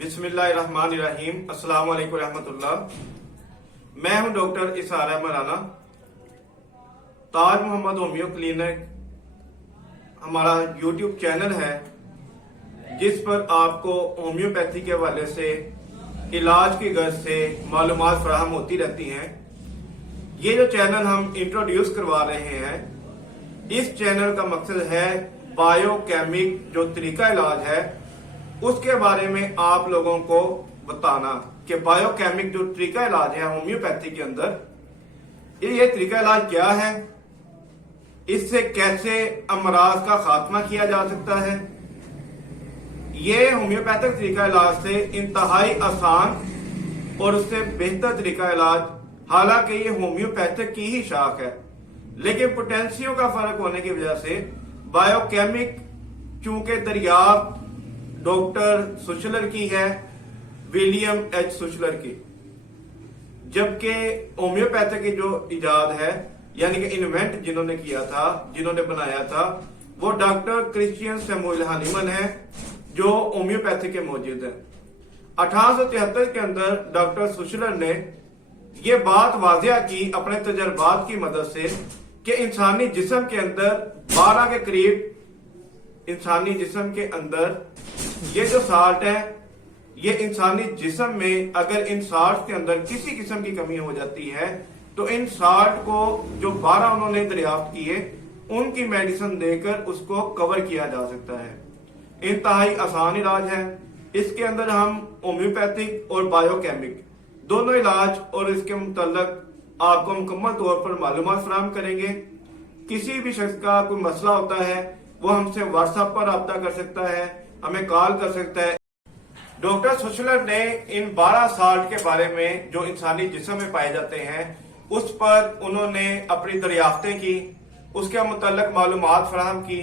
बिस्मिल्लाहिर्रहमानिर्रहीम। अस्सलाम वालेकुम रहमतुल्लाह। मैं हूं डॉक्टर इसार अहमद राना। ताज मोहम्मद होम्यो क्लिनिक हमारा यूट्यूब चैनल है जिस पर आपको होम्योपैथी के हवाले से इलाज की गर्ज से मालूमात फराहम होती रहती हैं। ये जो चैनल हम इंट्रोड्यूस करवा रहे हैं, इस चैनल का मकसद है बायोकेमिक जो तरीका इलाज है उसके बारे में आप लोगों को बताना कि बायोकेमिक जो तरीका इलाज है होम्योपैथी के अंदर ये तरीका इलाज क्या है, इससे कैसे अमराज का खात्मा किया जा सकता है। ये होम्योपैथिक तरीका इलाज से इंतहाई आसान और उससे बेहतर तरीका इलाज, हालांकि ये होम्योपैथिक की ही शाख है, लेकिन पोटेंशियों का फर्क होने की वजह से बायोकेमिक चूंकि दरियाफ्त डॉक्टर सुशलर की है, विलियम एच सुशलर की, जबकि होम्योपैथी की जो इजाद है यानी कि इन्वेंट जिन्होंने किया था, जिन्होंने बनाया था, वो डॉक्टर क्रिश्चियन सैमुअल हानीमन है जो होम्योपैथी के मौजूद है। 1873 के अंदर डॉक्टर सुशलर ने ये बात वाजिया की अपने तजर्बात की मदद से कि इंसानी जिस्म के अंदर 12 के करीब इंसानी जिस्म के अंदर ये जो साल्ट है, ये इंसानी जिस्म में अगर इन साल्ट के अंदर किसी किस्म की कमी हो जाती है तो इन साल्ट को जो 12 उन्होंने दरियाफ्त किए उनकी मेडिसिन देकर उसको कवर किया जा सकता है। इंतहाई आसान इलाज है। इसके अंदर हम होम्योपैथिक और बायोकेमिक दोनों इलाज और इसके मुतल्लक आपको मुकम्मल तौर पर मालूमात फराहम करेंगे। किसी भी शख्स का कोई मसला होता है वो हमसे व्हाट्सएप पर रब्ता कर सकता है, हमें कॉल कर सकता है। डॉक्टर सुशलर ने इन 12 साल्ट के बारे में जो इंसानी जिस्म में पाए जाते हैं उस पर उन्होंने अपनी दरियाफ्तें की, उसके मुतल्लक मालूमात फराहम की,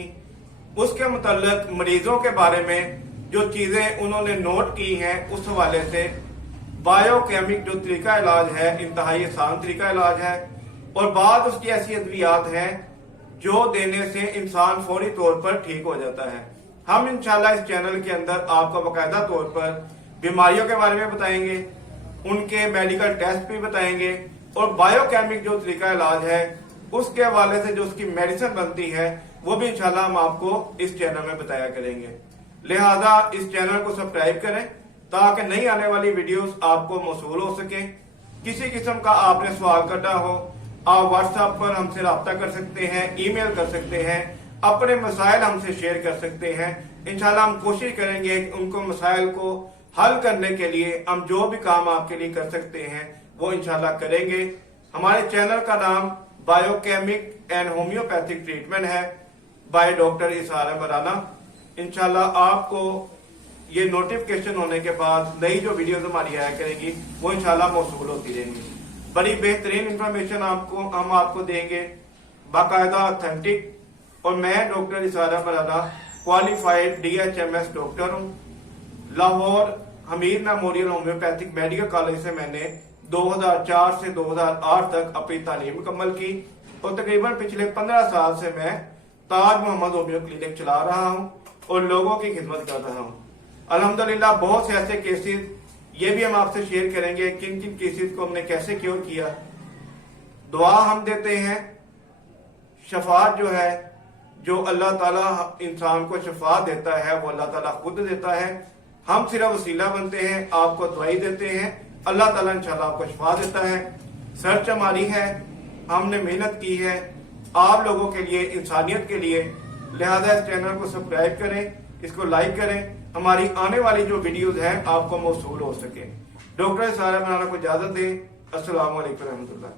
उसके मुतल्लक मरीजों के बारे में जो चीजें उन्होंने नोट की हैं उस हवाले से बायोकेमिक जो तरीका इलाज है इंतहाई आसान तरीका इलाज है। और बाद उसकी ऐसी अद्वियात हैं जो देने से इंसान फौरी तौर पर ठीक हो जाता है। हम इंशाल्लाह इस चैनल के अंदर आपको बाकायदा तौर पर बीमारियों के बारे में बताएंगे, उनके मेडिकल टेस्ट भी बताएंगे और बायोकेमिक जो तरीका इलाज है उसके हवाले से जो उसकी मेडिसिन बनती है वो भी इंशाल्लाह हम आपको इस चैनल में बताया करेंगे। लिहाजा इस चैनल को सब्सक्राइब करें ताकि नई आने वाली वीडियोस आपको मौसूल हो सके। किसी किस्म का आपने सवाल करना हो आप व्हाट्सएप पर हमसे रब्ता कर सकते हैं, ईमेल कर सकते हैं, अपने मसाइल हमसे शेयर कर सकते हैं। इंशाल्लाह हम कोशिश करेंगे कि उनको मसाइल को हल करने के लिए हम जो भी काम आपके लिए कर सकते हैं वो इंशाल्लाह करेंगे। हमारे चैनल का नाम बायोकेमिक एंड होम्योपैथिक ट्रीटमेंट है बाय डॉक्टर इसार अहमद राना। इंशाल्लाह आपको ये नोटिफिकेशन होने के बाद नई जो वीडियोस हमारी आया करेंगी वो इंशाल्लाह मौसूल होती रहेंगी। बड़ी बेहतरीन इंफॉर्मेशन हम आपको देंगे, बाकायदा ऑथेंटिक। और मैं doctor Isar Ahmad Rana qualified DHMS doctor हूँ। Lahore Hamid memorial homeopathic medical college से मैंने 2004 से 2008 तक अपनी तालीम मुकम्मल की और तकरीबन पिछले 15 साल से मैं ताज मोहम्मद होम्यो क्लिनिक चला रहा हूँ और लोगों की खिदमत कर रहा हूँ। अल्हम्दुलिल्लाह बहुत से ऐसे केसेस ये भी हम आपसे शेयर करेंगे किन किन केसेस को हमने कैसे क्योर किया। दुआ हम देते हैं, शफात जो है जो अल्लाह ताला इंसान को शफा देता है वो अल्लाह ताला खुद देता है। हम सिर्फ वसीला बनते हैं, आपको दवाई देते हैं, अल्लाह ताला इंशाल्लाह आपको शफा देता है। सर्च हमारी है, हमने मेहनत की है आप लोगों के लिए, इंसानियत के लिए। लिहाजा इस चैनल को सब्सक्राइब करें, इसको लाइक करें, हमारी आने वाली जो वीडियोस हैं आपको मौसूल हो सके। डॉक्टर इसार अहमद राना को इजाजत दें। अस्सलाम वालेकुम रहमतुल्लाह।